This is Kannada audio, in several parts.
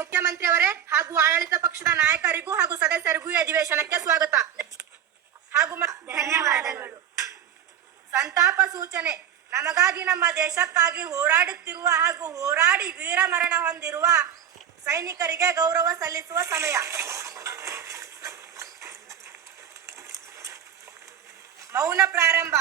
ಮುಖ್ಯಮಂತ್ರಿಯವರೇ ಹಾಗೂ ಆಡಳಿತ ಪಕ್ಷದ ನಾಯಕರಿಗೂ ಹಾಗೂ ಸದಸ್ಯರಿಗೂ ಈ ಅಧಿವೇಶನಕ್ಕೆ ಸ್ವಾಗತ ಹಾಗೂ ಧನ್ಯವಾದಗಳು. ಸಂತಾಪ ಸೂಚನೆ. ನಮಗಾಗಿ ನಮ್ಮ ದೇಶಕ್ಕಾಗಿ ಹೋರಾಡುತ್ತಿರುವ ಹಾಗೂ ಹೋರಾಡಿ ವೀರ ಮರಣ ಹೊಂದಿರುವ ಸೈನಿಕರಿಗೆ ಗೌರವ ಸಲ್ಲಿಸುವ ಸಮಯ. ಮೌನ ಪ್ರಾರಂಭ.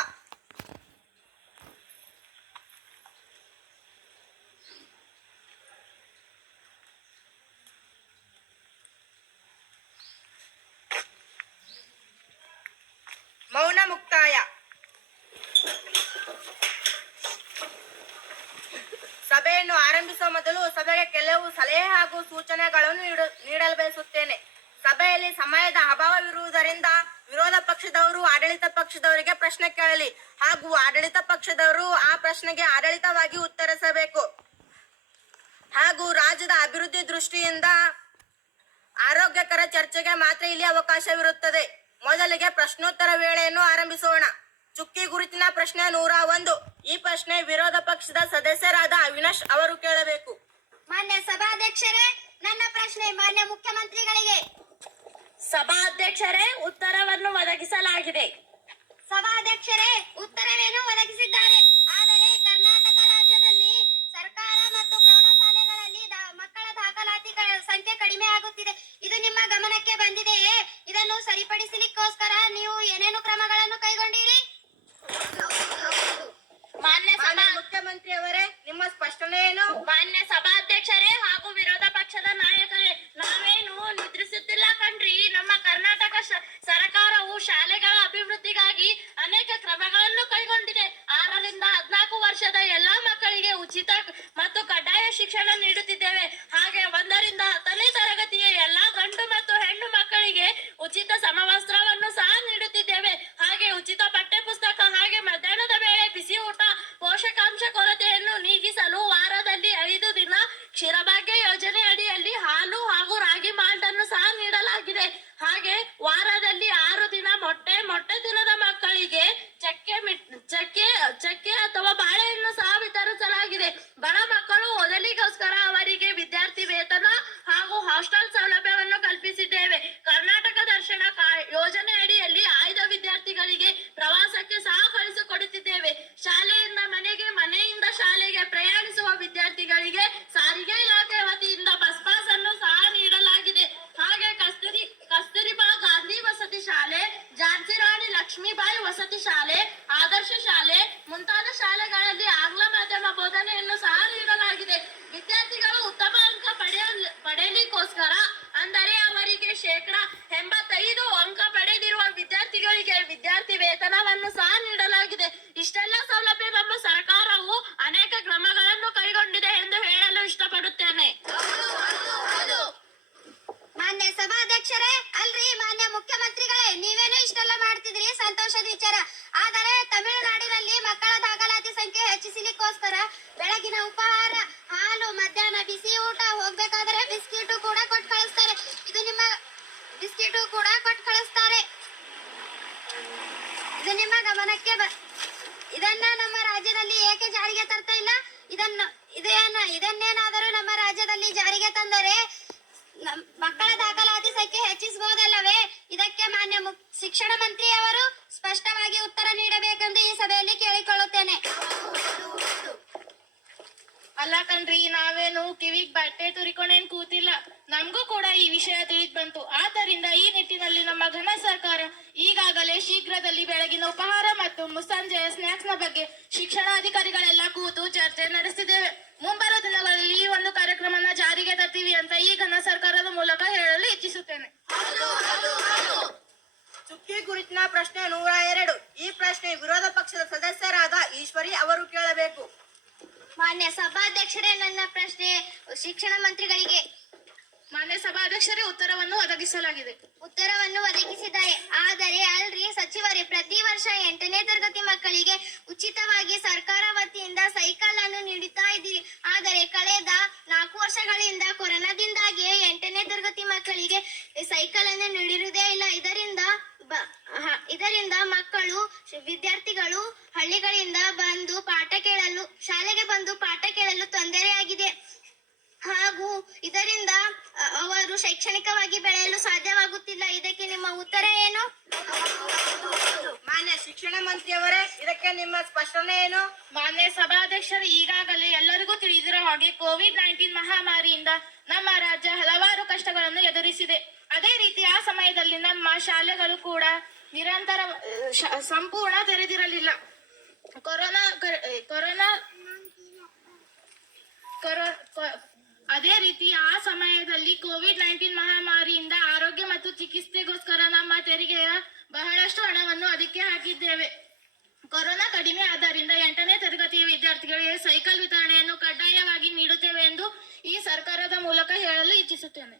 ಮೌನ ಮುಕ್ತಾಯ. ಸಭೆಯನ್ನು ಆರಂಭಿಸುವ ಮೊದಲು ಸಭೆಗೆ ಕೆಲವು ಸಲಹೆ ಹಾಗೂ ಸೂಚನೆಗಳನ್ನು ನೀಡಲು ಬಯಸುತ್ತೇನೆ. ಸಭೆಯಲ್ಲಿ ಸಮಯದ ಅಭಾವವಿರುವುದರಿಂದ ವಿರೋಧ ಪಕ್ಷದವರು ಆಡಳಿತ ಪಕ್ಷದವರಿಗೆ ಪ್ರಶ್ನೆ ಕೇಳಲಿ ಹಾಗೂ ಆಡಳಿತ ಪಕ್ಷದವರು ಆ ಪ್ರಶ್ನೆಗೆ ಆಡಳಿತವಾಗಿ ಉತ್ತರಿಸಬೇಕು. ಹಾಗೂ ರಾಜ್ಯದ ಅಭಿವೃದ್ಧಿ ದೃಷ್ಟಿಯಿಂದ ಆರೋಗ್ಯಕರ ಚರ್ಚೆಗೆ ಮಾತ್ರ ಇಲ್ಲಿ ಅವಕಾಶವಿರುತ್ತದೆ. ಮೊದಲಿಗೆ ಪ್ರಶ್ನೋತ್ತರ ವೇಳೆಯನ್ನು ಆರಂಭಿಸೋಣ. ಚುಕ್ಕಿ ಗುರುತಿನ ಪ್ರಶ್ನೆ 101. ಈ ಪ್ರಶ್ನೆ ವಿರೋಧ ಪಕ್ಷದ ಸದಸ್ಯರಾದ ಅವಿನಾಶ್ ಅವರು ಕೇಳಬೇಕು. ಮಾನ್ಯ ಸಭಾಧ್ಯಕ್ಷರೇ, ನನ್ನ ಪ್ರಶ್ನೆ ಮಾನ್ಯ ಮುಖ್ಯಮಂತ್ರಿಗಳಿಗೆ. ಸಭಾಧ್ಯಕ್ಷರೇ, ಉತ್ತರವನ್ನು ಒದಗಿಸಲಾಗಿದೆ. ಸಭಾಧ್ಯಕ್ಷರೇ, ಉತ್ತರವೇನು ಒದಗಿಸಿದ್ದಾರೆ. ಆದರೆ ಕರ್ನಾಟಕ ರಾಜ್ಯದಲ್ಲಿ ಸರ್ಕಾರ ಮತ್ತು ಪ್ರೌಢಶಾಲೆಗಳಲ್ಲಿ ಮಕ್ಕಳ ದಾಖಲಾತಿ ಸಂಖ್ಯೆ ಕಡಿಮೆ ಆಗುತ್ತಿದೆ. ಇದು ನಿಮ್ಮ ಗಮನಕ್ಕೆ ಬಂದಿದೆಯೇ? ಇದನ್ನು ಸರಿಪಡಿಸಲಿಕ್ಕೋಸ್ಕರ ನೀವು ಏನೇನು ಕ್ರಮಗಳನ್ನು ಕೈಗೊಂಡಿರಿ? ಮಾನ್ಯ ಮುಖ್ಯಮಂತ್ರಿಯವರೇ, ನಿಮ್ಮ ಸ್ಪಷ್ಟನೆ ಏನು? ಮಾನ್ಯ ಸಭಾಧ್ಯಕ್ಷರೇ ಹಾಗೂ ವಿರೋಧ ಪಕ್ಷದ ನಾಯಕರೇ, ನಾವೇನು ನಿದ್ರಿಸುತ್ತಿಲ್ಲ ಕಣ್ರಿ. ನಮ್ಮ ಕರ್ನಾಟಕ ಸರ್ಕಾರವು ಶಾಲೆಗಳ ಅಭಿವೃದ್ಧಿಗಾಗಿ ಅನೇಕ ಕ್ರಮಗಳನ್ನು ಕೈಗೊಂಡಿದೆ. 6 ರಿಂದ 14 ವರ್ಷದ ಎಲ್ಲಾ ಮಕ್ಕಳಿಗೆ ಉಚಿತ ಮತ್ತು ಕಡ್ಡಾಯ ಶಿಕ್ಷಣ ನೀಡುತ್ತಿದ್ದೇವೆ. ಹಾಗೆ 1 ರಿಂದ 10ನೇ ತರಗತಿಯ ಎಲ್ಲಾ ಗಂಡು ಮತ್ತು ಹೆಣ್ಣು ಮಕ್ಕಳಿಗೆ ಉಚಿತ ಸಮವಸ್ತ್ರವನ್ನು ಸಹ ನೀಡುತ್ತಿದ್ದೇವೆ. ಹಾಗೆ ಉಚಿತ ಪಠ್ಯ ಪುಸ್ತಕ, ಹಾಗೆ ಮಧ್ಯಾಹ್ನದ ವೇಳೆ ಬಿಸಿ ಊಟ, ಪೋಷಕಾಂಶ ಕೊರತೆಯನ್ನು ನೀಗಿಸಲು ವಾರದಲ್ಲಿ 5 ದಿನ ಕ್ಷೀರಭಾಗ್ಯ ಯೋಜನೆ ಅಡಿಯಲ್ಲಿ ಹಾಲು ಹಾಗೂ ರಾಗಿ ಮಾಲ್ಟ್ ಅನ್ನು ಸಹ ನೀಡಲಾಗಿದೆ. ಹಾಗೆ ವಾರದಲ್ಲಿ 6 ದಿನ ಮೊಟ್ಟೆ ದಿನದ ಮಕ್ಕಳಿಗೆ ಚಕ್ಕೆ ಅಥವಾ ಬಾಳೆಹಣ್ಣು ಸಹ ವಿತರಿಸಲಾಗಿದೆ. ಬಡ ಮಕ್ಕಳು ಓದಲಿಗೋಸ್ಕರ ಅವರಿಗೆ ವಿದ್ಯಾರ್ಥಿ ವೇತನ ಹಾಗೂ ಹಾಸ್ಟೆಲ್ ಸೌಲಭ್ಯವನ್ನು ಕಲ್ಪಿಸಿದ್ದೇವೆ. ಕರ್ನಾಟಕ ದರ್ಶನ ಯೋಜನೆ ಅಡಿಯಲ್ಲಿ ಆಯ್ದ ವಿದ್ಯಾರ್ಥಿಗಳಿಗೆ ಪ್ರವಾಸಕ್ಕೆ ಸಹ ಕಳಿಸಿಕೊಡುತ್ತಿದ್ದೇವೆ. ಶಾಲೆಯಿಂದ ಮನೆಗೆ, ಮನೆಯಿಂದ ಶಾಲೆಗೆ ಪ್ರಯಾಣಿಸುವ ವಿದ್ಯಾರ್ಥಿಗಳಿಗೆ ಸಾರಿಗೆ ಇಲಾಖೆ ವತಿಯಿಂದ ಬಸ್ ಪಾಸ್ ಅನ್ನು ಸಹ ನೀಡಲಾಗಿದೆ. ಹಾಗೆ ಕಸ್ತೂರಿಬಾ ಗಾಂಧಿ ವಸತಿ ಶಾಲೆ, ಝಾನ್ಸಿ ರಾಣಿ ಲಕ್ಷ್ಮೀಬಾಯಿ ವಸತಿ ಶಾಲೆ, ಆದರ್ಶ ಶಾಲೆ ಮುಂತಾದ ಶಾಲೆಗಳಲ್ಲಿ ಆಂಗ್ಲ ಮಾಧ್ಯಮ ಬೋಧನೆಯನ್ನು ಸಹ ನೀಡಲಾಗಿದೆ. ವಿದ್ಯಾರ್ಥಿಗಳು ಉತ್ತಮ ಅಂಕ ಪಡೆಯಲಿಕ್ಕೋಸ್ಕರ, ಅಂದರೆ ಅವರಿಗೆ 85% ಅಂಕ ಪಡೆದಿರುವ ವಿದ್ಯಾರ್ಥಿಗಳಿಗೆ ವಿದ್ಯಾರ್ಥಿ ವೇತನವನ್ನು ಸಹ ನೀಡಲಾಗಿದೆ. ಇಷ್ಟೆಲ್ಲ ಸೌಲಭ್ಯ ನಮ್ಮ ಸರ್ಕಾರವು ಅನೇಕ ಕ್ರಮಗಳನ್ನು ಕೈಗೊಂಡಿದೆ ಎಂದು ಹೇಳಲು ಇಷ್ಟಪಡುತ್ತೇನೆ. ಮಾನ್ಯ ಸಭಾಧ್ಯಕ್ಷರೇ, ಅಲ್ರಿ ಮಾನ್ಯ ಮುಖ್ಯಮಂತ್ರಿಗಳೇ, ನೀವೇನು ಇಷ್ಟೆಲ್ಲ ಮಾಡ್ತಿದ್ರಿ, ಸಂತೋಷದ ವಿಚಾರ. ಆದರೆ ತಮಿಳುನಾಡಿನಲ್ಲಿ ಮಕ್ಕಳ ದಾಖಲಾತಿ ಸಂಖ್ಯೆ ಹೆಚ್ಚಿಸಲಿಕ್ಕೋಸ್ಕರ ಬೆಳಗಿನ ಉಪಹಾರ, ಹಾಲು, ಮಧ್ಯಾಹ್ನ ಬಿಸಿ ಊಟ, ಹೋಗ್ಬೇಕಾದ್ರೆ ಬಿಸ್ಕಿಟು ಕೂಡ ಕೊಟ್ಟು ಕಳಿಸ್ತಾರೆ. ಇದು ನಿಮ್ಮ ಗಮನಕ್ಕೆ ಇದನ್ನ ನಮ್ಮ ರಾಜ್ಯದಲ್ಲಿ ಏಕೆ ಜಾರಿಗೆ ತರ್ತಾ ಇಲ್ಲ? ಇದನ್ನೇನಾದರೂ ನಮ್ಮ ರಾಜ್ಯದಲ್ಲಿ ಜಾರಿಗೆ ತಂದರೆ ಮಕ್ಕಳ ದಾಖಲಾತಿ ಸಂಖ್ಯೆ ಹೆಚ್ಚಿಸಬಹುದಲ್ಲವೇ? ಇದಕ್ಕೆ ಮಾನ್ಯ ಶಿಕ್ಷಣ ಮಂತ್ರಿಯವರು ಸ್ಪಷ್ಟವಾಗಿ ಉತ್ತರ ನೀಡಬೇಕೆಂದು ಈ ಸಭೆಯಲ್ಲಿ ಕೇಳಿಕೊಳ್ಳುತ್ತೇನೆ. ಅಲ್ಲ ಕಣ್ರಿ, ನಾವೇನು ಕಿವಿಗ್ ಬಟ್ಟೆ ತುರಿಕೊಂಡೇನ್ ಕೂತಿಲ್ಲ. ನಮಗೂ ಕೂಡ ಈ ವಿಷಯ ತಿಳಿದು ಬಂತು. ಆದ್ದರಿಂದ ಈ ನಿಟ್ಟಿನಲ್ಲಿ ನಮ್ಮ ಘನ ಸರ್ಕಾರ ಈಗಾಗಲೇ ಶೀಘ್ರದಲ್ಲಿ ಬೆಳಗಿನ ಉಪಹಾರ ಮತ್ತು ಮುಸ್ಸಂಜೆಯ ಸ್ನಾಕ್ಸ್ ನ ಬಗ್ಗೆ ಶಿಕ್ಷಣಾಧಿಕಾರಿಗಳೆಲ್ಲ ಕೂತು ಚರ್ಚೆ ನಡೆಸಿದ್ದೇವೆ. ಮುಂಬರುವ ದಿನಗಳಲ್ಲಿ ಈ ಒಂದು ಕಾರ್ಯಕ್ರಮನ ಜಾರಿಗೆ ತರ್ತೀವಿ ಅಂತ ಈ ಘನ ಸರ್ಕಾರದ ಮೂಲಕ ಹೇಳಲು ಇಚ್ಛಿಸುತ್ತೇನೆ. ಚುಕ್ಕಿ ಗುರುತಿನ ಪ್ರಶ್ನೆ 102. ಈ ಪ್ರಶ್ನೆ ವಿರೋಧ ಪಕ್ಷದ ಸದಸ್ಯರಾದ ಈಶ್ವರಿ ಅವರು ಕೇಳಬೇಕು. ಮಾನ್ಯ ಸಭಾಧ್ಯಕ್ಷರೇ, ನನ್ನ ಪ್ರಶ್ನೆ ಶಿಕ್ಷಣ ಮಂತ್ರಿಗಳಿಗೆ. ಮಾನ್ಯ ಸಭಾಧ್ಯಕ್ಷರೇ, ಉತ್ತರವನ್ನು ಒದಗಿಸಲಾಗಿದೆ. ಉತ್ತರವನ್ನು ಒದಗಿಸಿದ್ದಾರೆ. ಆದರೆ ಅಲ್ರಿ ಸಚಿವರೇ, ಪ್ರತಿ ವರ್ಷ 8ನೇ ತರಗತಿ ಮಕ್ಕಳಿಗೆ ಉಚಿತವಾಗಿ ಸರ್ಕಾರ ವತಿಯಿಂದ ಸೈಕಲ್ ಅನ್ನು ನೀಡುತ್ತಾ ಇದ್ದೀರಿ. ಆದರೆ ಕಳೆದ 4 ವರ್ಷಗಳಿಂದ ಕೊರೋನಾದಿಂದಾಗಿ 8ನೇ ತರಗತಿ ಮಕ್ಕಳಿಗೆ ಸೈಕಲ್ ಅನ್ನು ನೀಡಿರುವುದೇ ಇಲ್ಲ. ಇದರಿಂದ ಮಕ್ಕಳು, ವಿದ್ಯಾರ್ಥಿಗಳು ಹಳ್ಳಿಗಳಿಂದ ಬಂದು ಶಾಲೆಗೆ ಬಂದು ಪಾಠ ಕೇಳಲು ತೊಂದರೆಯಾಗಿದೆ. ಹಾಗೂ ಇದರಿಂದ ಅವರು ಶೈಕ್ಷಣಿಕವಾಗಿ ಬೆಳೆಯಲು ಸಾಧ್ಯವಾಗುತ್ತಿಲ್ಲ. ಇದಕ್ಕೆ ನಿಮ್ಮ ಉತ್ತರ ಏನು? ಮಾನ್ಯ ಶಿಕ್ಷಣ ಮಂತ್ರಿಯವರೇ, ಇದಕ್ಕೆ ನಿಮ್ಮ ಸ್ಪಷ್ಟನೆ ಏನು? ಮಾನ್ಯ ಸಭಾಧ್ಯಕ್ಷರು, ಈಗಾಗಲೇ ಎಲ್ಲರಿಗೂ ತಿಳಿದಿರೋ ಹಾಗೆ ಕೋವಿಡ್-19 ಮಹಾಮಾರಿಯಿಂದ ನಮ್ಮ ರಾಜ್ಯ ಹಲವಾರು ಕಷ್ಟಗಳನ್ನು ಎದುರಿಸಿದೆ. ಅದೇ ರೀತಿ ಆ ಸಮಯದಲ್ಲಿ ನಮ್ಮ ಶಾಲೆಗಳು ಕೂಡ ನಿರಂತರ ಸಂಪೂರ್ಣ ತೆರೆದಿರಲಿಲ್ಲ. ಅದೇ ರೀತಿ ಆ ಸಮಯದಲ್ಲಿ ಕೋವಿಡ್-19 ಮಹಾಮಾರಿಯಿಂದ ಆರೋಗ್ಯ ಮತ್ತು ಚಿಕಿತ್ಸೆಗೋಸ್ಕರ ನಮ್ಮ ತೆರಿಗೆಯ ಬಹಳಷ್ಟು ಹಣವನ್ನು ಅದಕ್ಕೆ ಹಾಕಿದ್ದೇವೆ. ಕೊರೋನಾ ಕಡಿಮೆ ಆದ್ದರಿಂದ 8ನೇ ತರಗತಿಯ ವಿದ್ಯಾರ್ಥಿಗಳಿಗೆ ಸೈಕಲ್ ವಿತರಣೆಯನ್ನು ಕಡ್ಡಾಯವಾಗಿ ನೀಡುತ್ತೇವೆ ಎಂದು ಈ ಸರ್ಕಾರದ ಮೂಲಕ ಹೇಳಲು ಇಚ್ಛಿಸುತ್ತೇನೆ.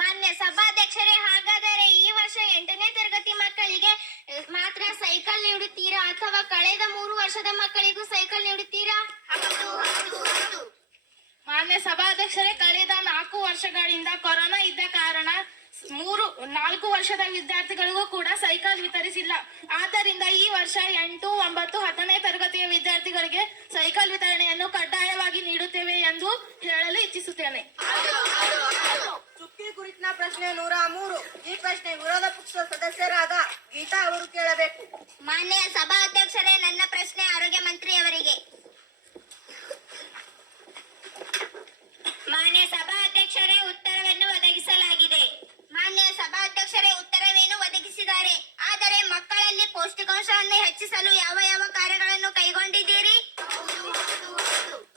ಮಾನ್ಯ ಸಭಾಧ್ಯಕ್ಷರೇ, ಹಾಗಾದರೆ ಈ ವರ್ಷ 8ನೇ ತರಗತಿ ಮಕ್ಕಳಿಗೆ ಮಾತ್ರ ಸೈಕಲ್ ನೀಡುತ್ತೀರಾ ಅಥವಾ ಕಳೆದ 3 ವರ್ಷದ ಮಕ್ಕಳಿಗೂ ಸೈಕಲ್ ನೀಡುತ್ತೀರಾ? ಮಾನ್ಯ ಸಭಾಧ್ಯಕ್ಷರೇ, ಕಳೆದ 4 ವರ್ಷಗಳಿಂದ ಕೊರೋನಾ ಇದ್ದ ಕಾರಣ 4 ವರ್ಷದ ವಿದ್ಯಾರ್ಥಿಗಳಿಗೂ ಕೂಡ ಸೈಕಲ್ ವಿತರಿಸಿಲ್ಲ. ಆದ್ದರಿಂದ ಈ ವರ್ಷ 8, 9, 10ನೇ ತರಗತಿಯ ವಿದ್ಯಾರ್ಥಿಗಳಿಗೆ ಸೈಕಲ್ ವಿತರಣೆಯನ್ನು ಕಡ್ಡಾಯವಾಗಿ ನೀಡುತ್ತೇವೆ ಎಂದು ಹೇಳಲು ಇಚ್ಛಿಸುತ್ತೇನೆ. ಚುಕ್ಕಿ ಕುರಿತಿನ ಪ್ರಶ್ನೆ 103. ಈ ಪ್ರಶ್ನೆ ವಿರೋಧ ಪಕ್ಷದ ಸದಸ್ಯರಾದ ಗೀತಾ ಅವರು ಕೇಳಬೇಕು. ಮಾನ್ಯ ಸಭಾಧ್ಯಕ್ಷರೇ, ನನ್ನ ಪ್ರಶ್ನೆ ಆರೋಗ್ಯ ಮಂತ್ರಿಯವರಿಗೆ. ಮಾನ್ಯ ಸಭಾಧ್ಯಕ್ಷರೇ, ಉತ್ತರವನ್ನು ಒದಗಿಸಲಾಗಿದೆ. ಮಾನ್ಯ ಸಭಾಧ್ಯಕ್ಷರೇ, ಉತ್ತರವೇನು ಒದಗಿಸಿದ್ದಾರೆ. ಆದರೆ ಮಕ್ಕಳಲ್ಲಿ ಪೌಷ್ಟಿಕಾಂಶವನ್ನು ಹೆಚ್ಚಿಸಲು ಯಾವ ಯಾವ ಕಾರ್ಯಗಳನ್ನು ಕೈಗೊಂಡಿದ್ದೀರಿ?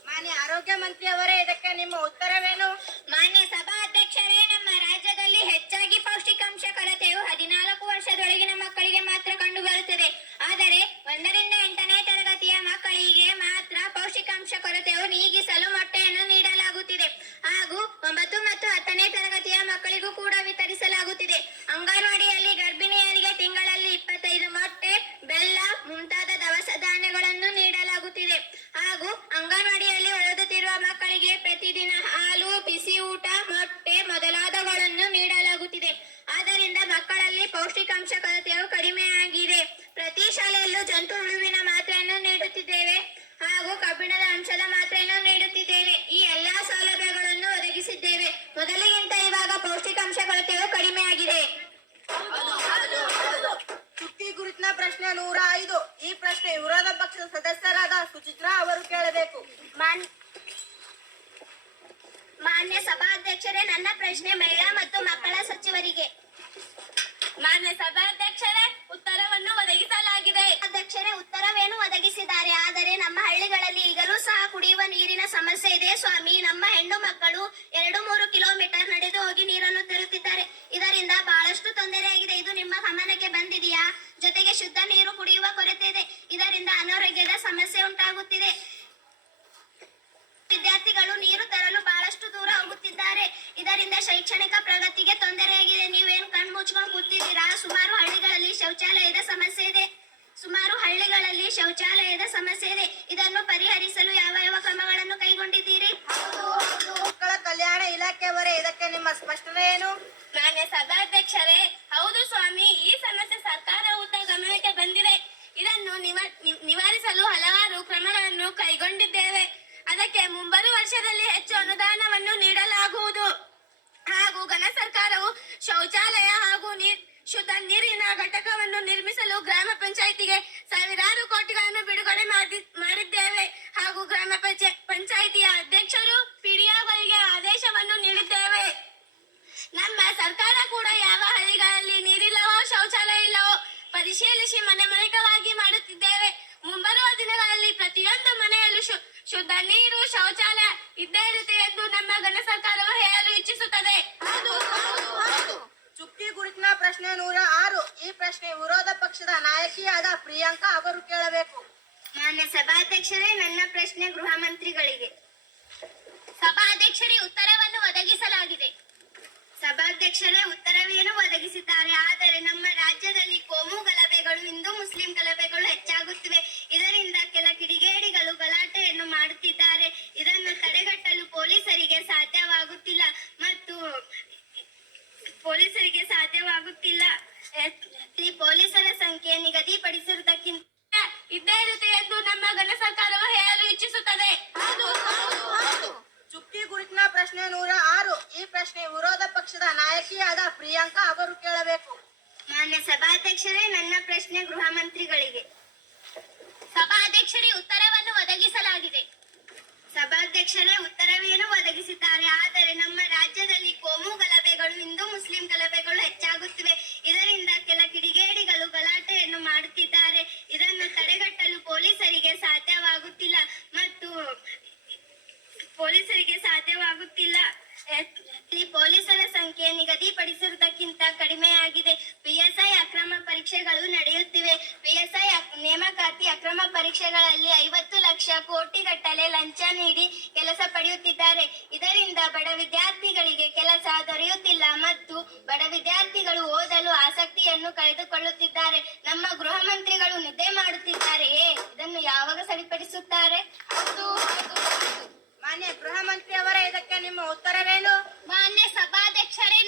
ಮಾನ್ಯ ಆರೋಗ್ಯ ಮಂತ್ರಿಯವರೇ, ಇದಕ್ಕೆ ನಿಮ್ಮ ಉತ್ತರವೇನು? ಮಾನ್ಯ ಸಭಾಧ್ಯಕ್ಷರೇ, ನಮ್ಮ ರಾಜ್ಯದಲ್ಲಿ ಹೆಚ್ಚಾಗಿ ಪೌಷ್ಟಿಕಾಂಶ ಕೊರತೆಯು 14 ವರ್ಷದೊಳಗಿನ ಮಕ್ಕಳಿಗೆ ಮಾತ್ರ ಕಂಡುಬರುತ್ತದೆ. ಆದರೆ 1ರಿಂದ 8ನೇ ತರಗತಿಯ ಮಕ್ಕಳಿಗೆ ಮಾತ್ರ ಪೌಷ್ಟಿಕಾಂಶ ಕೊರತೆಯು ನೀಗಿಸಲು ಮೊಟ್ಟೆಯನ್ನು ನೀಡಲಾಗುತ್ತಿದೆ ಹಾಗೂ 9 ಮತ್ತು 10ನೇ ತರಗತಿಯ ಮಕ್ಕಳಿಗೂ ಕೂಡ ವಿತರಿಸಲಾಗುತ್ತಿದೆ. ಅಂಗನವಾಡಿಯಲ್ಲಿ ಗರ್ಭಿಣಿಯರಿಗೆ ತಿಂಗಳಲ್ಲಿ 25 ಮೊಟ್ಟೆ, ಬೆಲ್ಲ ಮುಂತಾದ ದವಸ ಧಾನ್ಯಗಳನ್ನು ನೀಡಲಾಗುತ್ತಿದೆ ಹಾಗೂ ಅಂಗನವಾಡಿಯಲ್ಲಿ ಓದುತ್ತಿರುವ ಮಕ್ಕಳಿಗೆ ಪ್ರತಿದಿನ ಹಾಲು, ಬಿಸಿ ಊಟ, ಮೊಟ್ಟೆ ಮೊದಲಾದವುಗಳನ್ನು ನೀಡಲಾಗುತ್ತಿದೆ. ಆದ್ದರಿಂದ ಮಕ್ಕಳಲ್ಲಿ ಪೌಷ್ಟಿಕಾಂಶ ಕೊರತೆಯು ಕಡಿಮೆಯಾಗಿದೆ. ಪ್ರತಿ ಶಾಲೆಯಲ್ಲೂ ಜಂತು ಹುಳುವಿನ ಮಾತ್ರೆಯನ್ನು ನೀಡುತ್ತಿದ್ದೇವೆ ಹಾಗೂ ಕಬ್ಬಿಣದ ಅಂಶದ ಮಾತ್ರೆಯನ್ನು ನೀಡುತ್ತಿದ್ದೇವೆ. ಈ ಎಲ್ಲಾ ಸೌಲಭ್ಯಗಳನ್ನು ಒದಗಿಸಿದ್ದೇವೆ. ಮೊದಲಿಗಿಂತ ಇವಾಗ ಪೌಷ್ಟಿಕಾಂಶ ಕೊರತೆಯು ಕಡಿಮೆಯಾಗಿದೆ. ಚುಕ್ಕಿ ಕುರಿತಿನ ಪ್ರಶ್ನೆ 105. ಈ ಪ್ರಶ್ನೆ ವಿರೋಧ ಪಕ್ಷದ ಸದಸ್ಯರಾದ ಸುಚಿತ್ರಾ ಅವರು ಕೇಳಬೇಕು. ಮಾನ್ಯ ಸಭಾಧ್ಯಕ್ಷರೇ, ನನ್ನ ಪ್ರಶ್ನೆ ಮಹಿಳಾ ಮತ್ತು ಮಕ್ಕಳ ಸಚಿವರಿಗೆ. ಮಾನ್ಯ ಸಭಾಧ್ಯಕ್ಷರೇ, ಉತ್ತರವನ್ನು ಒದಗಿಸಲಾಗಿದೆ. ಅಧ್ಯಕ್ಷರೇ, ಉತ್ತರವೇನು ಒದಗಿಸಿದ್ದಾರೆ. ಆದರೆ ನಮ್ಮ ಹಳ್ಳಿಗಳಲ್ಲಿ ಈಗಲೂ ಸಹ ಕುಡಿಯುವ ನೀರಿನ ಸಮಸ್ಯೆ ಇದೆ ಸ್ವಾಮಿ. ನಮ್ಮ ಹೆಣ್ಣು ಮಕ್ಕಳು 2-3 ಕಿಲೋಮೀಟರ್ ನಡೆದು ಹೋಗಿ ನೀರನ್ನು ತರುತ್ತಿದ್ದಾರೆ. ಇದರಿಂದ ಬಹಳಷ್ಟು ತೊಂದರೆಯಾಗಿದೆ. ಇದು ನಿಮ್ಮ ಗಮನಕ್ಕೆ ಬಂದಿದೆಯಾ? ಜೊತೆಗೆ ಶುದ್ಧ ನೀರು ಕುಡಿಯುವ ಕೊರತೆ ಇದೆ. ಇದರಿಂದ ಅನಾರೋಗ್ಯದ ಸಮಸ್ಯೆ ಉಂಟಾಗುತ್ತಿದೆ. ವಿದ್ಯಾರ್ಥಿಗಳು ನೀರು ತರಲು ಬಹಳಷ್ಟು ದೂರ ಹೋಗುತ್ತಿದ್ದಾರೆ. ಇದರಿಂದ ಶೈಕ್ಷಣಿಕ ಪ್ರಗತಿಗೆ ತೊಂದರೆಯಾಗಿದೆ. ನೀವೇನು ಕಣ್ಣು ಮುಚ್ಕೊಂಡು ಕೂತಿದ್ದೀರಾ? ಸುಮಾರು ಹಳ್ಳಿಗಳಲ್ಲಿ ಶೌಚಾಲಯದ ಸಮಸ್ಯೆ ಇದೆ. ಇದನ್ನು ಪರಿಹರಿಸಲು ಯಾವ ಯಾವ ಕ್ರಮಗಳನ್ನು ಕೈಗೊಂಡಿದ್ದೀರಿ? ಮಕ್ಕಳ ಕಲ್ಯಾಣ ಇಲಾಖೆಯವರೇ, ಇದಕ್ಕೆ ನಿಮ್ಮ ಸ್ಪಷ್ಟನೆ ಏನು? ಮಾನ್ಯ ಸಭಾಧ್ಯಕ್ಷರೇ, ಹೌದು ಸ್ವಾಮಿ, ಈ ಸಮಸ್ಯೆ ಸರ್ಕಾರವು ಗಮನಕ್ಕೆ ಬಂದಿದೆ. ಇದನ್ನು ನಿವಾರಿಸಲು ಹಲವಾರು ಕ್ರಮಗಳನ್ನು ಕೈಗೊಂಡಿದ್ದೇವೆ. ಅದಕ್ಕೆ ಮುಂಬರುವ ವರ್ಷದಲ್ಲಿ ಹೆಚ್ಚು ಅನುದಾನವನ್ನು ನೀಡಲಾಗುವುದು ಹಾಗೂ ಘನ ಸರ್ಕಾರವು ಶೌಚಾಲಯ ಹಾಗೂ ಶುದ್ಧ ನೀರಿನ ಘಟಕವನ್ನು ನಿರ್ಮಿಸಲು ಗ್ರಾಮ ಪಂಚಾಯಿತಿಗೆ ಸಾವಿರಾರು ಕೋಟಿಗಳನ್ನು ಬಿಡುಗಡೆ ಮಾಡಿದ್ದೇವೆ ಹಾಗೂ ಗ್ರಾಮ ಪಂಚಾಯಿತಿಯ ಅಧ್ಯಕ್ಷರು ಪಿಡಿಒಗಳಿಗೆ ಆದೇಶವನ್ನು ನೀಡಿದ್ದೇವೆ. ನಮ್ಮ ಸರ್ಕಾರ ಕೂಡ ಯಾವ ಹಳ್ಳಿಗಳಲ್ಲಿ ನೀರಿಲ್ಲವೋ, ಶೌಚಾಲಯ ಇಲ್ಲವೋ ಪರಿಶೀಲಿಸಿ ಮನೆಮನೆಗಾಗಿ ಮಾಡುತ್ತಿದ್ದೇವೆ. ಮುಂಬರುವ ದಿನಗಳಲ್ಲಿ ಪ್ರತಿಯೊಂದು ಮನೆಯಲ್ಲೂ ಶುದ್ಧ ನೀರು, ಶೌಚಾಲಯ ಇದ್ದೇ ಇರುತ್ತೆ ಎಂದು ನಮ್ಮ ಘನ ಸರ್ಕಾರವು ಹೇಳಲು ಇಚ್ಛಿಸುತ್ತದೆ. ಚುಕ್ಕಿ ಕುರಿತಿನ ಪ್ರಶ್ನೆ 106. ಈ ಪ್ರಶ್ನೆ ವಿರೋಧ ಪಕ್ಷದ ನಾಯಕಿಯಾದ ಪ್ರಿಯಾಂಕಾ ಅವರು ಕೇಳಬೇಕು. ಮಾನ್ಯ ಸಭಾಧ್ಯಕ್ಷರೇ, ನನ್ನ ಪ್ರಶ್ನೆ ಗೃಹ ಮಂತ್ರಿಗಳಿಗೆ. ಸಭಾಧ್ಯಕ್ಷರೇ, ಉತ್ತರವನ್ನು ಒದಗಿಸಲಾಗಿದೆ. ಸಭಾಧ್ಯಕ್ಷರೇ, ಉತ್ತರವೇನು ಒದಗಿಸಿದ್ದಾರೆ. ಆದರೆ ನಮ್ಮ ರಾಜ್ಯದಲ್ಲಿ ಕೋಮು ಗಲಭೆಗಳು, ಹಿಂದೂ ಮುಸ್ಲಿಂ ಗಲಭೆಗಳು ಹೆಚ್ಚಾಗುತ್ತಿವೆ. ಇದರಿಂದ ಕೆಲ ಕಿಡಿಗೇಡಿಗಳು ಗಲಾಟೆಯನ್ನು ಮಾಡುತ್ತಿದ್ದಾರೆ. ಇದನ್ನು ತಡೆಗಟ್ಟಲು ಪೊಲೀಸರಿಗೆ ಸಾಧ್ಯವಾಗುತ್ತಿಲ್ಲ. ಪೊಲೀಸರ ಸಂಖ್ಯೆ ನಿಗದಿಪಡಿಸಿರುವುದಕ್ಕಿಂತ ಇದ್ದೇ ಇರುತ್ತೆ ಎಂದು ನಮ್ಮ ಘನ ಸರ್ಕಾರವು ಹೇಳಲು ಇಚ್ಛಿಸುತ್ತದೆ. ಪ್ರಶ್ನೆ 106. ಈ ಪ್ರಶ್ನೆ ವಿರೋಧ ಪಕ್ಷದ ನಾಯಕಿಯಾದ ಪ್ರಿಯಾಂಕಾ ಅವರು ಕೇಳಬೇಕು. ಮಾನ್ಯ ಸಭಾಧ್ಯಕ್ಷರೇ, ನನ್ನ ಪ್ರಶ್ನೆ ಗೃಹ ಮಂತ್ರಿಗಳಿಗೆ. ಸಭಾಧ್ಯಕ್ಷರೇ, ಉತ್ತರವನ್ನು ಒದಗಿಸಲಾಗಿದೆ. ಸಭಾಧ್ಯಕ್ಷರೇ, ಉತ್ತರವೇನು ಒದಗಿಸಿದ್ದಾರೆ. ಆದರೆ ನಮ್ಮ ರಾಜ್ಯದಲ್ಲಿ ಕೋಮು ಗಲಭೆಗಳು, ಹಿಂದೂ ಮುಸ್ಲಿಂ ಗಲಭೆಗಳು ಹೆಚ್ಚಾಗುತ್ತಿವೆ. ಇದರಿಂದ ಕೆಲ ಕಿಡಿಗೇಡಿಗಳು ಗಲಾಟೆಯನ್ನು ಮಾಡುತ್ತಿದ್ದಾರೆ. ಇದನ್ನು ತಡೆಗಟ್ಟಲು ಪೊಲೀಸರಿಗೆ ಸಾಧ್ಯವಾಗುತ್ತಿಲ್ಲ. ಈ ಪೊಲೀಸರ ಸಂಖ್ಯೆ ನಿಗದಿಪಡಿಸಿರುವುದಕ್ಕಿಂತ ಕಡಿಮೆಯಾಗಿದೆ. ಪಿಎಸ್ಐ ಅಕ್ರಮ ಪರೀಕ್ಷೆಗಳು ನಡೆಯುತ್ತಿವೆ. ಪಿಎಸ್ಐ ನೇಮಕಾತಿ ಅಕ್ರಮ ಪರೀಕ್ಷೆಗಳಲ್ಲಿ 50 ಲಕ್ಷ ಕೋಟಿಗಟ್ಟಲೆ ಲಂಚ ನೀಡಿ ಕೆಲಸ ಪಡೆಯುತ್ತಿದ್ದಾರೆ. ಇದರಿಂದ ಬಡ ವಿದ್ಯಾರ್ಥಿಗಳಿಗೆ ಕೆಲಸ ದೊರೆಯುತ್ತಿಲ್ಲ ಮತ್ತು ಬಡ ವಿದ್ಯಾರ್ಥಿಗಳು ಓದಲು ಆಸಕ್ತಿಯನ್ನು ಕಳೆದುಕೊಳ್ಳುತ್ತಿದ್ದಾರೆ. ನಮ್ಮ ಗೃಹ ಮಂತ್ರಿಗಳು ನಿದ್ದೆ ಮಾಡುತ್ತಿದ್ದಾರೆಯೇ? ಇದನ್ನು ಯಾವಾಗ ಸರಿಪಡಿಸುತ್ತಾರೆ? ಮಾನ್ಯ ಗೃಹ ಮಂತ್ರಿ ಅವರೇ, ಇದಕ್ಕೆ ನಿಮ್ಮ ಉತ್ತರವೇನು? ಮಾನ್ಯ ಸಭಾಧ್ಯಕ್ಷರೇ,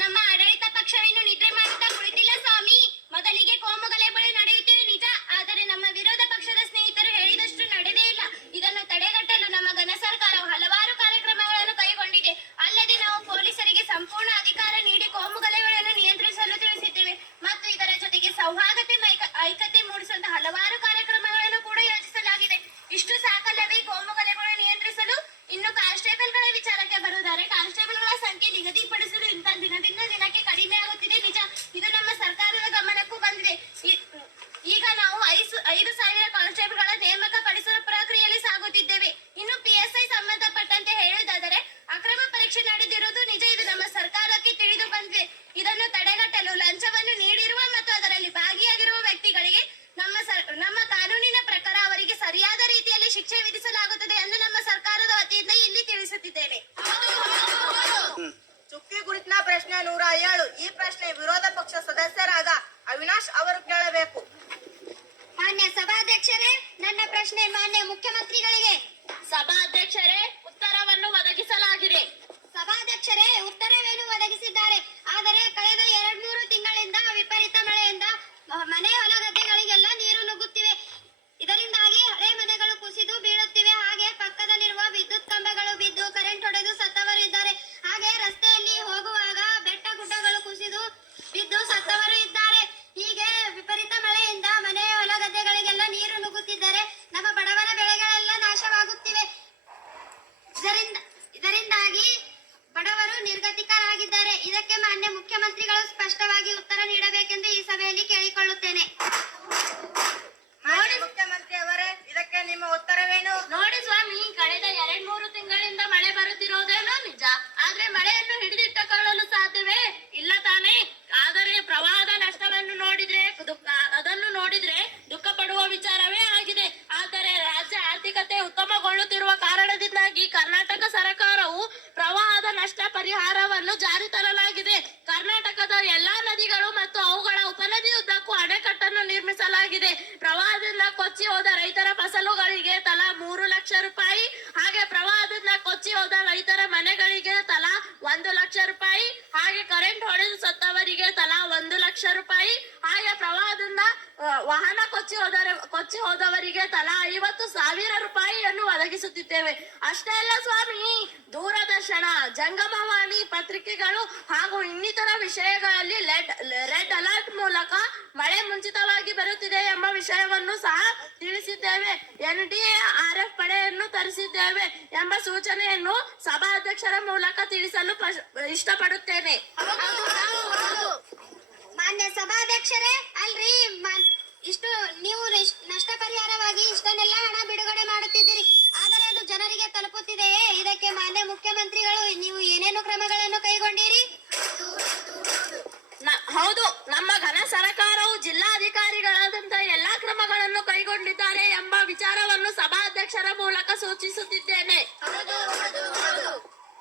ನಮ್ಮ ಆಡಳಿತ ಪಕ್ಷವೇನು ನಿದ್ರೆ ಮಾಡುತ್ತಾ ಕುಳಿತಿಲ್ಲ ಸ್ವಾಮಿ. ಮೊದಲಿಗೆ ಕೋಮು ಗಲಭೆಗಳು ನಡೆಯುತ್ತಿವೆ ನಿಜ, ಆದರೆ ನಮ್ಮ ವಿರೋಧ ಪಕ್ಷದ ಸ್ನೇಹಿತರು ಹೇಳಿದಷ್ಟು ನಡೆದೇ ಇಲ್ಲ. ಇದನ್ನು ತಡೆಗಟ್ಟಲು ನಮ್ಮ ಘನ ಸರ್ಕಾರವು ಹಲವಾರು ಕಾರ್ಯಕ್ರಮಗಳನ್ನು ಕೈಗೊಂಡಿದೆ. ಅಲ್ಲದೆ ನಾವು ಪೊಲೀಸರಿಗೆ ಸಂಪೂರ್ಣ ಅಧಿಕಾರ ನೀಡಿ ಕೋಮು ಗಲಭೆಗಳನ್ನು ನಿಯಂತ್ರಿಸಲು ತಿಳಿಸಿದ್ದೇವೆ ಮತ್ತು ಇದರ ಜೊತೆಗೆ ಸೌಹಾರ್ದತೆ ಐಕ್ಯತೆ ಮೂಡಿಸುವಂತಹ ಹಲವಾರು ಕಾರ್ಯಕ್ರಮಗಳನ್ನು ಕೂಡ ಯೋಜಿಸಲಾಗಿದೆ. ಇಷ್ಟು ಸಾಕಲ್ಲವೇ? ಕೋಮು ಗಲಭೆಗಳನ್ನು ನಿಯಂತ್ರಿಸಲು ಇನ್ನು ಕಾನ್ಸ್ಟೇಬಲ್ಗಳ ವಿಚಾರಕ್ಕೆ ಬರುವುದಾದರೆ, ಕಾನ್ಸ್ಟೇಬಲ್ಗಳ ಸಂಖ್ಯೆ ನಿಗದಿಪಡಿಸಲು ಇಂಥ ದಿನದಿಂದ ದಿನಕ್ಕೆ ಕಡಿಮೆ ಆಗುತ್ತಿದೆ ನಿಜ. ಇದು ನಮ್ಮ ಸರ್ಕಾರದ ಗಮನಕ್ಕೂ ಬಂದಿದೆ. ಈಗ ನಾವು 5,000 ಕಾನ್ಸ್ಟೇಬಲ್ಗಳ ನೇಮಕ ಪಡಿಸುವ ಪ್ರಕ್ರಿಯೆಯಲ್ಲಿ ಸಾಗುತ್ತಿದ್ದೇವೆ. ಇನ್ನು ಪಿಎಸ್ಐ ಸಂಬಂಧಪಟ್ಟಂತೆ ಹೇಳುವುದಾದರೆ, ಅಕ್ರಮ ಪರೀಕ್ಷೆ ನಡೆದಿರುವುದು ನಿಜ. ಇದು ನಮ್ಮ ಸರ್ಕಾರಕ್ಕೆ ತಿಳಿದು ಬಂದಿದೆ. ಇದನ್ನು ತಡೆಗಟ್ಟಲು ಲಂಚವನ್ನು ನೀಡಿರುವ ಮತ್ತು ಅದರಲ್ಲಿ ಭಾಗಿಯಾಗಿರುವ ವ್ಯಕ್ತಿಗಳಿಗೆ ನಮ್ಮ ಕಾನೂನಿನ ಪ್ರಕಾರ ಅವರಿಗೆ ಸರಿಯಾದ ರೀತಿಯಲ್ಲಿ ಶಿಕ್ಷೆ ವಿಧಿಸಲಾಗುತ್ತದೆ ಎಂದು ನಮ್ಮ ಸರ್ಕಾರದ ವತಿಯಿಂದ ಇಲ್ಲಿ ತಿಳಿಸುತ್ತಿದ್ದೇನೆ. ಚುಕ್ಕಿ ಗುರುತಿನ ಪ್ರಶ್ನೆ 107. ಈ ಪ್ರಶ್ನೆ ವಿರೋಧ ಪಕ್ಷ ಸದಸ್ಯರಾದ ಅವಿನಾಶ್ ಅವರು ಕೇಳಬೇಕು. ಮಾನ್ಯ ಸಭಾಧ್ಯಕ್ಷರೇ, ನನ್ನ ಪ್ರಶ್ನೆ ಮಾನ್ಯ ಮುಖ್ಯಮಂತ್ರಿಗಳಿಗೆ. ಸಭಾಧ್ಯಕ್ಷರೇ, ಉತ್ತರವನ್ನು ಒದಗಿಸಲಾಗಿದೆ. ಸಭಾಧ್ಯಕ್ಷರೇ, ಉತ್ತರವೇನು ಒದಗಿಸಿದ್ದಾರೆ. ಆದರೆ ಕಳೆದ 2-3 ತಿಂಗಳಿಂದ ವಿಪರೀತ ಮಳೆಯಿಂದ ಮನೆ ಹೊಲ ಗದ್ದೆಗಳಿಗೆಲ್ಲ ನೀರು ನುಗ್ಗುತ್ತಿವೆ. ಇದರಿಂದಾಗಿ ಹಳೆ ಮನೆಗಳು ಕುಸಿದು ಬೀಳುತ್ತಿವೆ. ಹಾಗೆ ಪಕ್ಕದಲ್ಲಿರುವ ವಿದ್ಯುತ್ ಕಂಬಗಳು ಬಿದ್ದು ಕರೆಂಟ್ ಹೊಡೆದು ಸತ್ತವರು ಇದ್ದಾರೆ. ಹಾಗೆ ರಸ್ತೆಯಲ್ಲಿ ಹೋಗುವಾಗ ಬೆಟ್ಟ ಗುಡ್ಡಗಳು ಕುಸಿದು ಬಿದ್ದು ಸತ್ತವರು ಇದ್ದಾರೆ. ಹೀಗೆ ವಿಪರೀತ ಮಳೆಯಿಂದ ಮನೆ ಹೊಲ ಗದ್ದೆಗಳಿಗೆಲ್ಲ ನೀರು ನುಗ್ಗುತ್ತಿದ್ದರೆ ನಮ್ಮ ಬಡವರ ಬೆಳೆಗಳೆಲ್ಲ ನಾಶವಾಗುತ್ತಿವೆ. ಇದರಿಂದಾಗಿ ಬಡವರು ನಿರ್ಗತಿಕರಾಗಿದ್ದಾರೆ. ಇದಕ್ಕೆ ಮಾನ್ಯ ಮುಖ್ಯಮಂತ್ರಿಗಳು ಸ್ಪಷ್ಟವಾಗಿ ಉತ್ತರ ನೀಡಬೇಕೆಂದು ಈ ಸಭೆಯಲ್ಲಿ ಕೇಳಿಕೊಳ್ಳುತ್ತೇನೆ. ಮಾನ್ಯ ಮುಖ್ಯಮಂತ್ರಿ ಅವರೇ, ಇದಕ್ಕೆ ನಿಮ್ಮ ಉತ್ತರವೇನು? ನೋಡಿ ಸ್ವಾಮಿ, ಕಳೆದ 2-3 ತಿಂಗಳಿಂದ ಮಳೆ ಬರುತ್ತಿರುವುದೇನೋ ನಿಜ, ಆದ್ರೆ ಮಳೆಯನ್ನು ಹಿಡಿದಿಟ್ಟುಕೊಳ್ಳಲು ಸಾಧ್ಯವೇ ಇಲ್ಲ ತಾನೇ? ಆದರೆ ಪ್ರವಾಹದ ನಷ್ಟವನ್ನು ಅದನ್ನು ನೋಡಿದ್ರೆ ದುಃಖ ಪಡುವ ವಿಚಾರವೇ ಆಗಿದೆ. ಆದರೆ ರಾಜ್ಯ ಆರ್ಥಿಕತೆ ಉತ್ತಮಗೊಳ್ಳುತ್ತಿರುವ ಕಾರಣದಿಂದಾಗಿ ಕರ್ನಾಟಕ ಸರ್ಕಾರವು ಪ್ರವಾಹದ ನಷ್ಟ ಪರಿಹಾರವನ್ನು ಜಾರಿ ತರಲಾಗಿದೆ. ಕರ್ನಾಟಕದ ಎಲ್ಲಾ ನದಿಗಳು ಮತ್ತು ಅವುಗಳ ಉಪನದಿ ಉದ್ದಕ್ಕೂ ಅಣೆಕಟ್ಟನ್ನು ನಿರ್ಮಿಸಲಾಗಿದೆ. ಪ್ರವಾಹದಿಂದ ಕೊಚ್ಚಿ ಹೋದ ರೈತರ ಫಸಲುಗಳಿಗೆ ತಲಾ 3 ಲಕ್ಷ ರೂಪಾಯಿ, ಹಾಗೆ ಪ್ರವಾಹದಿಂದ ಕೊಚ್ಚಿ ಹೋದ ರೈತರ ಮನೆಗಳಿಗೆ ತಲಾ 1 ಲಕ್ಷ ರೂಪಾಯಿ, ಹಾಗೆ ಕರೆಂಟ್ ಹೊಡೆದು ಸತ್ತವರಿಗೆ ತಲಾ 1 ಲಕ್ಷ ರೂಪಾಯಿ, ಹಾಗೆ ಪ್ರವಾಹದಿಂದ ವಾಹನ ಕೊಚ್ಚಿ ಹೋದವರಿಗೆ ತಲಾ 50,000 ರೂಪಾಯಿಯನ್ನು ಒದಗಿಸುತ್ತಿದ್ದೇವೆ. ಅಷ್ಟೇ ಅಲ್ಲ ಸ್ವಾಮಿ, ದೂರದರ್ಶನ, ಜಂಗಮವಾಣಿ ಪತ್ರಿಕೆಗಳು ಹಾಗೂ ಇನ್ನಿತರ ವಿಷಯಗಳಲ್ಲಿ ರೆಡ್ ಅಲರ್ಟ್ ಮೂಲಕ ಮಳೆ ಮುಂಚಿತವಾಗಿ ಬರುತ್ತಿದೆ ಎಂಬ ವಿಷಯವನ್ನು ಸಹ ತಿಳಿಸಿದ್ದೇವೆ. NDRF ಪಡೆಯನ್ನು ತರಿಸಿದ್ದೇವೆ ಎಂಬ ಸೂಚನೆಯನ್ನು ಸಭಾಧ್ಯಕ್ಷರ ಮೂಲಕ ತಿಳಿಸಲು ಇಷ್ಟಪಡುತ್ತೇನೆ. ಮಾನ್ಯ ಸಭಾಧ್ಯಕ್ಷರೇ, ಅಲ್ರಿ ಇಷ್ಟು ನೀವು ನಷ್ಟ ಪರಿಹಾರವಾಗಿ ಇಷ್ಟನ್ನೆಲ್ಲ ಹಣ ಬಿಡುಗಡೆ ಮಾಡುತ್ತಿದ್ದೀರಿ, ಆದರೆ ಅದು ಜನರಿಗೆ ತಲುಪುತ್ತಿದೆಯೇ? ಇದಕ್ಕೆ ಮಾನ್ಯ ಮುಖ್ಯಮಂತ್ರಿಗಳು ನೀವು ಏನೇನು ಕ್ರಮಗಳನ್ನು ಕೈಗೊಂಡಿರಿ? ಹೌದು, ನಮ್ಮ ಘನ ಸರ್ಕಾರವು ಜಿಲ್ಲಾಧಿಕಾರಿಗಳಾದಂತ ಎಲ್ಲಾ ಕ್ರಮಗಳನ್ನು ಕೈಗೊಂಡಿದ್ದಾರೆ ಎಂಬ ವಿಚಾರವನ್ನು ಸಭಾಧ್ಯಕ್ಷರ ಮೂಲಕ ಸೂಚಿಸುತ್ತಿದ್ದೇನೆ.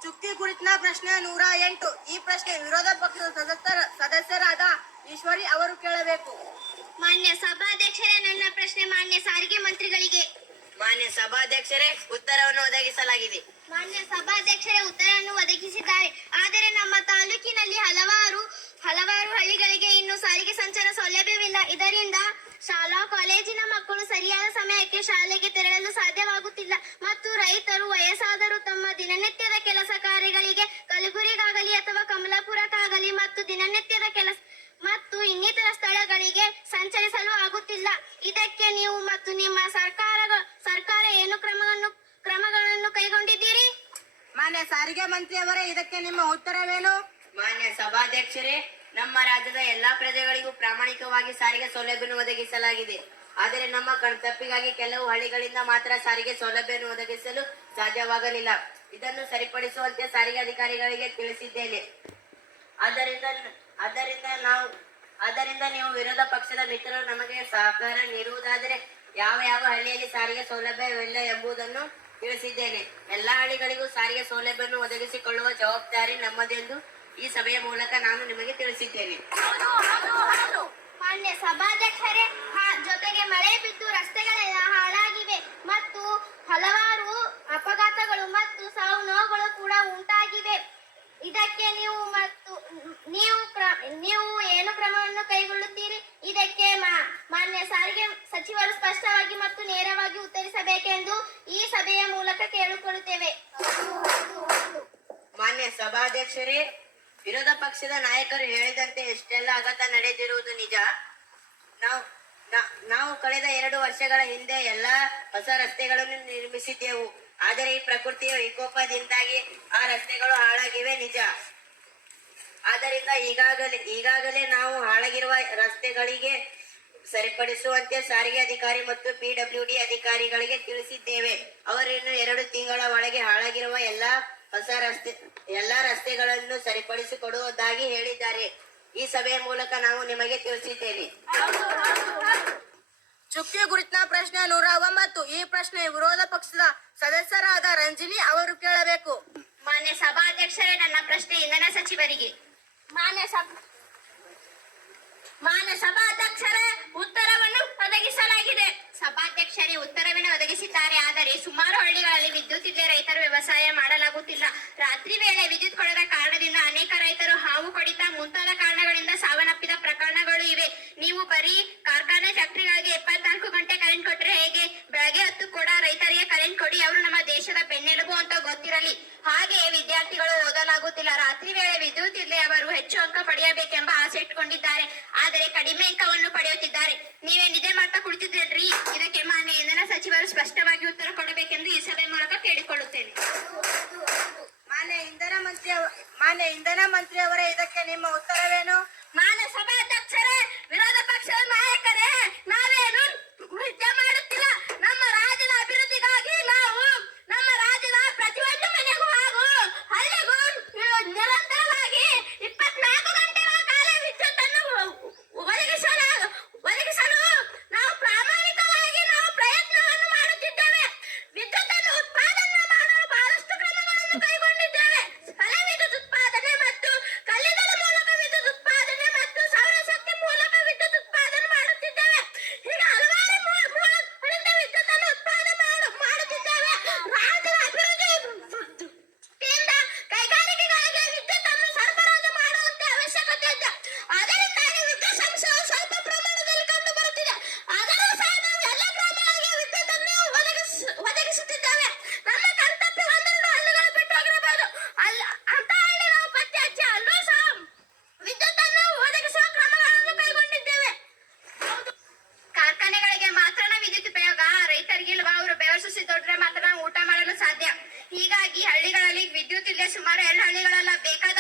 ಚುಕ್ಕಿ ಗುರುತಿನ ಪ್ರಶ್ನೆ 108. ಈ ಪ್ರಶ್ನೆ ವಿರೋಧ ಪಕ್ಷದ ಸದಸ್ಯರಾದ ಈಶ್ವರಿ ಅವರು ಕೇಳಬೇಕು. ಮಾನ್ಯ ಸಭಾಧ್ಯಕ್ಷರೇ, ನನ್ನ ಪ್ರಶ್ನೆ ಮಾನ್ಯ ಸಾರಿಗೆ ಮಂತ್ರಿಗಳಿಗೆ. ಮಾನ್ಯ ಸಭಾಧ್ಯಕ್ಷರೇ, ಉತ್ತರವನ್ನು ಒದಗಿಸಲಾಗಿದೆ. ಮಾನ್ಯ ಸಭಾಧ್ಯಕ್ಷರೇ, ಉತ್ತರವನ್ನು ಒದಗಿಸಿದ್ದಾರೆ. ಆದರೆ ನಮ್ಮ ತಾಲೂಕಿನಲ್ಲಿ ಹಲವಾರು ಹಲವಾರು ಹಳ್ಳಿಗಳಿಗೆ ಇನ್ನು ಸಾರಿಗೆ ಸಂಚಾರ ಸೌಲಭ್ಯವಿಲ್ಲ. ಇದರಿಂದ ಶಾಲಾ ಕಾಲೇಜಿನ ಮಕ್ಕಳು ಸರಿಯಾದ ಸಮಯಕ್ಕೆ ಶಾಲೆಗೆ ತೆರಳಲು ಸಾಧ್ಯವಾಗುತ್ತಿಲ್ಲ ಮತ್ತು ರೈತರು ವಯಸ್ಸಾದರೂ ತಮ್ಮ ದಿನನಿತ್ಯದ ಕೆಲಸ ಕಾರ್ಯಗಳಿಗೆ ಕಲಬುರಗಿಗಾಗಲಿ ಅಥವಾ ಕಮಲಾಪುರಕ್ಕಾಗಲಿ ಮತ್ತು ದಿನನಿತ್ಯದ ಕೆಲಸ ಮತ್ತು ಇನ್ನಿತರ ಸ್ಥಳಗಳಿಗೆ ಸಂಚರಿಸಲು ಆಗುತ್ತಿಲ್ಲ. ಇದಕ್ಕೆ ನೀವು ಮತ್ತು ನಿಮ್ಮ ಸರ್ಕಾರ ಏನು ಕ್ರಮಗಳನ್ನು ಕೈಗೊಂಡಿದ್ದೀರಿ? ಮಾನ್ಯ ಸಾರಿಗೆ ಮಂತ್ರಿಯವರೇ, ಇದಕ್ಕೆ ನಿಮ್ಮ ಉತ್ತರವೇನು? ಮಾನ್ಯ ಸಭಾಧ್ಯಕ್ಷರೇ, ನಮ್ಮ ರಾಜ್ಯದ ಎಲ್ಲಾ ಪ್ರಜೆಗಳಿಗೂ ಪ್ರಾಮಾಣಿಕವಾಗಿ ಸಾರಿಗೆ ಸೌಲಭ್ಯವನ್ನು ಒದಗಿಸಲಾಗಿದೆ. ಆದರೆ ನಮ್ಮ ಕಣ್ತಪ್ಪಿಗಾಗಿ ಕೆಲವು ಹಳ್ಳಿಗಳಿಂದ ಮಾತ್ರ ಸಾರಿಗೆ ಸೌಲಭ್ಯವನ್ನು ಒದಗಿಸಲು ಸಾಧ್ಯವಾಗಲಿಲ್ಲ. ಇದನ್ನು ಸರಿಪಡಿಸುವಂತೆ ಸಾರಿಗೆ ಅಧಿಕಾರಿಗಳಿಗೆ ತಿಳಿಸಿದ್ದೇನೆ. ಆದ್ದರಿಂದ ನೀವು ವಿರೋಧ ಪಕ್ಷದ ಮಿತ್ರರು ನಮಗೆ ಸಹಕಾರ ನೀಡುವುದಾದರೆ ಯಾವ ಯಾವ ಹಳ್ಳಿಯಲ್ಲಿ ಸಾರಿಗೆ ಸೌಲಭ್ಯವಿಲ್ಲ ಎಂಬುದನ್ನು ತಿಳಿಸಿದ್ದೇನೆ. ಎಲ್ಲಾ ಹಳ್ಳಿಗಳಿಗೂ ಸಾರಿಗೆ ಸೌಲಭ್ಯವನ್ನು ಒದಗಿಸಿಕೊಳ್ಳುವ ಜವಾಬ್ದಾರಿ ನಮ್ಮದೆಂದು ಈ ಸಭೆಯ ಮೂಲಕ ನಾನು ನಿಮಗೆ ತಿಳಿಸಿದ್ದೇನೆ. ಮಾನ್ಯ ಸಭಾಧ್ಯಕ್ಷರೇ, ಜೊತೆಗೆ ಮಳೆ ಬಿದ್ದು ರಸ್ತೆಗಳೆಲ್ಲ ಹಾಳಾಗಿವೆ ಮತ್ತು ಹಲವಾರು ಅಪಘಾತಗಳು ಮತ್ತು ಸಾವು ನೋವುಗಳು ಕೂಡ ಉಂಟಾಗಿವೆ. ಇದಕ್ಕೆ ನೀವು ಏನು ಕ್ರಮವನ್ನು ಕೈಗೊಳ್ಳುತ್ತೀರಿ? ಇದಕ್ಕೆ ಮಾನ್ಯ ಸಾರಿಗೆ ಸಚಿವರು ಸ್ಪಷ್ಟವಾಗಿ ಮತ್ತು ನೇರವಾಗಿ ಉತ್ತರಿಸಬೇಕೆಂದು ಈ ಸಭೆಯ ಮೂಲಕ ಕೇಳಿಕೊಳ್ಳುತ್ತೇವೆ. ಮಾನ್ಯ ಸಭಾಧ್ಯಕ್ಷರೇ, ವಿರೋಧ ಪಕ್ಷದ ನಾಯಕರು ಹೇಳಿದಂತೆ ಎಷ್ಟೆಲ್ಲ ಅಘಾತ ನಡೆದಿರುವುದು ನಿಜ. ನಾವು ಕಳೆದ 2 ವರ್ಷಗಳ ಹಿಂದೆ ಎಲ್ಲಾ ಹೊಸ ರಸ್ತೆಗಳನ್ನು ನಿರ್ಮಿಸಿದ್ದೆವು. ಆದರೆ ಈ ಪ್ರಕೃತಿಯ ವಿಕೋಪದಿಂದಾಗಿ ಆ ರಸ್ತೆಗಳು ಹಾಳಾಗಿವೆ ನಿಜ. ಆದ್ದರಿಂದ ಈಗಾಗಲೇ ನಾವು ಹಾಳಾಗಿರುವ ರಸ್ತೆಗಳಿಗೆ ಸರಿಪಡಿಸುವಂತೆ ಸಾರಿಗೆ ಅಧಿಕಾರಿ ಮತ್ತು PWD ಅಧಿಕಾರಿಗಳಿಗೆ ತಿಳಿಸಿದ್ದೇವೆ. ಅವರು ಇನ್ನು 2 ತಿಂಗಳ ಒಳಗೆ ಹಾಳಾಗಿರುವ ಎಲ್ಲಾ ರಸ್ತೆಗಳನ್ನು ಸರಿಪಡಿಸಿಕೊಡುವುದಾಗಿ ಹೇಳಿದ್ದಾರೆ. ಈ ಸಭೆಯ ಮೂಲಕ ನಾವು ನಿಮಗೆ ತಿಳಿಸಿದ್ದೇನೆ. ಚುಕ್ಕಿ ಗುರುತಿನ ಪ್ರಶ್ನೆ 109. ಈ ಪ್ರಶ್ನೆ ವಿರೋಧ ಪಕ್ಷದ ಸದಸ್ಯರಾದ ರಂಜಿನಿ ಅವರು ಕೇಳಬೇಕು. ಮಾನ್ಯ ಸಭಾಧ್ಯಕ್ಷರೇ, ನನ್ನ ಪ್ರಶ್ನೆ ಇಂಧನ ಸಚಿವರಿಗೆ. ಮಾನ್ಯ ಸಭಾಧ್ಯಕ್ಷರೇ, ಉತ್ತರವನ್ನು ಒದಗಿಸಲಾಗಿದೆ. ಸಭಾಧ್ಯಕ್ಷರೇ, ಉತ್ತರವನ್ನು ಒದಗಿಸಿದ್ದಾರೆ. ಆದರೆ ಸುಮಾರು ಹಳ್ಳಿಗಳಲ್ಲಿ ವಿದ್ಯುತ್ ಇಲ್ಲದೆ ರೈತರು ವ್ಯವಸಾಯ ಮಾಡಲಾಗುತ್ತಿಲ್ಲ. ರಾತ್ರಿ ವೇಳೆ ವಿದ್ಯುತ್ ಕೊಡದ ಕಾರಣದಿಂದ ಅನೇಕ ರೈತರು ಹಾವು ಕಡಿತ ಮುಂತಾದ ಕಾರಣಗಳಿಂದ ಸಾವನ್ನಪ್ಪಿದ ಪ್ರಕರಣಗಳು ಇವೆ. ನೀವು ಬರೀ ಕಾರ್ಖಾನೆ ಫ್ಯಾಕ್ಟರಿಗಳಿಗೆ 24 ಗಂಟೆ ಕರೆಂಟ್ ಕೊಟ್ಟರೆ ಹೇಗೆ? ಬೆಳಗ್ಗೆ ಹೊತ್ತು ಕೂಡ ರೈತರಿಗೆ ಕರೆಂಟ್ ಕೊಡಿ, ಅವರು ನಮ್ಮ ದೇಶದ ಬೆನ್ನೆಲುಬು ಅಂತ ಗೊತ್ತಿರಲಿ. ಹಾಗೆಯೇ ವಿದ್ಯಾರ್ಥಿಗಳು ಓದಲಾಗುತ್ತಿಲ್ಲ. ರಾತ್ರಿ ವೇಳೆ ವಿದ್ಯುತ್ ಇಲ್ಲದೆ ಅವರು ಹೆಚ್ಚು ಅಂಕ ಪಡೆಯಬೇಕೆಂಬ ಆಸೆ ಇಟ್ಟುಕೊಂಡಿದ್ದಾರೆ. ಆದರೆ ಕಡಿಮೆ ಅಂಕವನ್ನು ಪಡೆಯುತ್ತಿದ್ದಾರೆ. ನೀವೇ ನಿದ್ದೆ ಮಾಡ್ತಾ ಕುಳಿತಿದ್ದೀರಿ. ಇದಕ್ಕೆ ಮಾನ್ಯ ಇಂಧನ ಸಚಿವರು ಸ್ಪಷ್ಟವಾಗಿ ಉತ್ತರ ಕೊಡಬೇಕೆಂದು ಈ ಸಭೆ ಮೂಲಕ ಕೇಳಿಕೊಳ್ಳುತ್ತೇನೆ. ಮಾನ್ಯ ಇಂಧನ ಮಂತ್ರಿಯವರೇ, ಇದಕ್ಕೆ ನಿಮ್ಮ ಉತ್ತರವೇನು? ಮಾನ್ಯ ಸಭಾಧ್ಯಕ್ಷರೇ, ವಿರೋಧ ಪಕ್ಷದ ನಾಯಕರೇ, ನಾವೇನು ನಿದ್ದೆ ಮಾಡುತ್ತಿಲ್ಲ. ನಮ್ಮ ರಾಜ್ಯದ ಅಭಿವೃದ್ಧಿಗಾಗಿ ನಾವು ನಮ್ಮ ರಾಜ್ಯದ ಪ್ರತಿಯೊಂದು ಮನೆಗೂ ಹಾಗೂ ಹಳ್ಳಿಗೂ ನಿರಂತರವಾಗಿ 24 ಗಂಟೆಗಳ ಕಾಲ ವಿದ್ಯುತ್ ಅನ್ನು ಒದಗಿಸಲು ನಾವು ಪ್ರಾಮಾಣಿಕವಾಗಿ ಪ್ರಯತ್ನವನ್ನು ಮಾಡುತ್ತಿದ್ದೇವೆ. ವಿದ್ಯುತ್ ಅನ್ನು ಉತ್ಪಾದನೆ ಮಾಡಲು ಬಹಳಷ್ಟು ಕ್ರಮಗಳನ್ನು ಕೈಗೊಂಡಿದ್ದೇವೆ. ವಿದ್ಯುತ್ ಉತ್ಪಾದನೆ ಮತ್ತು ಕಲ್ಲಿದ್ದಲ ಮೂಲಕ ವಿದ್ಯುತ್ ಉತ್ಪಾದನೆ ಮತ್ತು ಸೌರಶಕ್ತಿ ಮೂಲಕ ವಿದ್ಯುತ್ ಉತ್ಪಾದನೆ ಮಾಡುತ್ತಿದ್ದೇವೆ. ಹೀಗೆ ಹಲವಾರು ಮೂಲಗಳಿಂದ ವಿದ್ಯುತ್ ಅನ್ನು ಉತ್ಪಾದನೆ ಮಾಡುತ್ತಿದ್ದೇವೆ. ರಾಜ್ಯದ ಅಭಿವೃದ್ಧಿಯಿಂದ ಕೈಗಾರಿಕೆಗಳಿಗೆ ವಿದ್ಯುತ್ ಅನ್ನು ಸರಬರಾಜು ಮಾಡುವಂತೆ ಅವಶ್ಯಕತೆ ಇದೆ. ಅದರಿಂದಾಗಿ ವಿದ್ಯುತ್ ಸಂಶಯ ಸ್ವಲ್ಪ ಪ್ರಮಾಣದಲ್ಲಿ ಕಂಡು ಬರುತ್ತಿದೆ. ಆದರೂ ಸಹ ನಾವು ಎಲ್ಲ ಗ್ರಾಮಗಳಿಗೆ ವಿದ್ಯುತ್ ಅನ್ನು ಒದಗಿಸುತ್ತಿದ್ದೇವೆ. ನಮ್ಮ ಕರ್ತವ್ಯ 1-2 ಹಳ್ಳಿಗಳು ಬಿಟ್ಟು ಹೋಗಿರಬಹುದು. ಅಂತ ಹಳ್ಳಿ ನಾವು ಪತ್ತೆ ಹಚ್ಚಿ ಅಲ್ಲೂ ಸಹ ವಿದ್ಯುತ್ ಅನ್ನು ಒದಗಿಸುವ ಕ್ರಮಗಳನ್ನು ಕೈಗೊಂಡಿದ್ದೇವೆ. ಕಾರ್ಖಾನೆಗಳಿಗೆ ಮಾತ್ರ ವಿದ್ಯುತ್ ಉಪಯೋಗ, ರೈತರಿಗಿಲ್ವಾ? ಅವರು ಬೆವರಿಸಿ ದುಡಿದ್ರೆ ಮಾತ್ರ ನಾವು ಊಟ ಮಾಡಲು ಸಾಧ್ಯ. ಹೀಗಾಗಿ ಹಳ್ಳಿಗಳಲ್ಲಿ ವಿದ್ಯುತ್ ಇಲ್ಲದೆ ಸುಮಾರು 2 ಹಳ್ಳಿಗಳೆಲ್ಲ ಬೇಕಾದ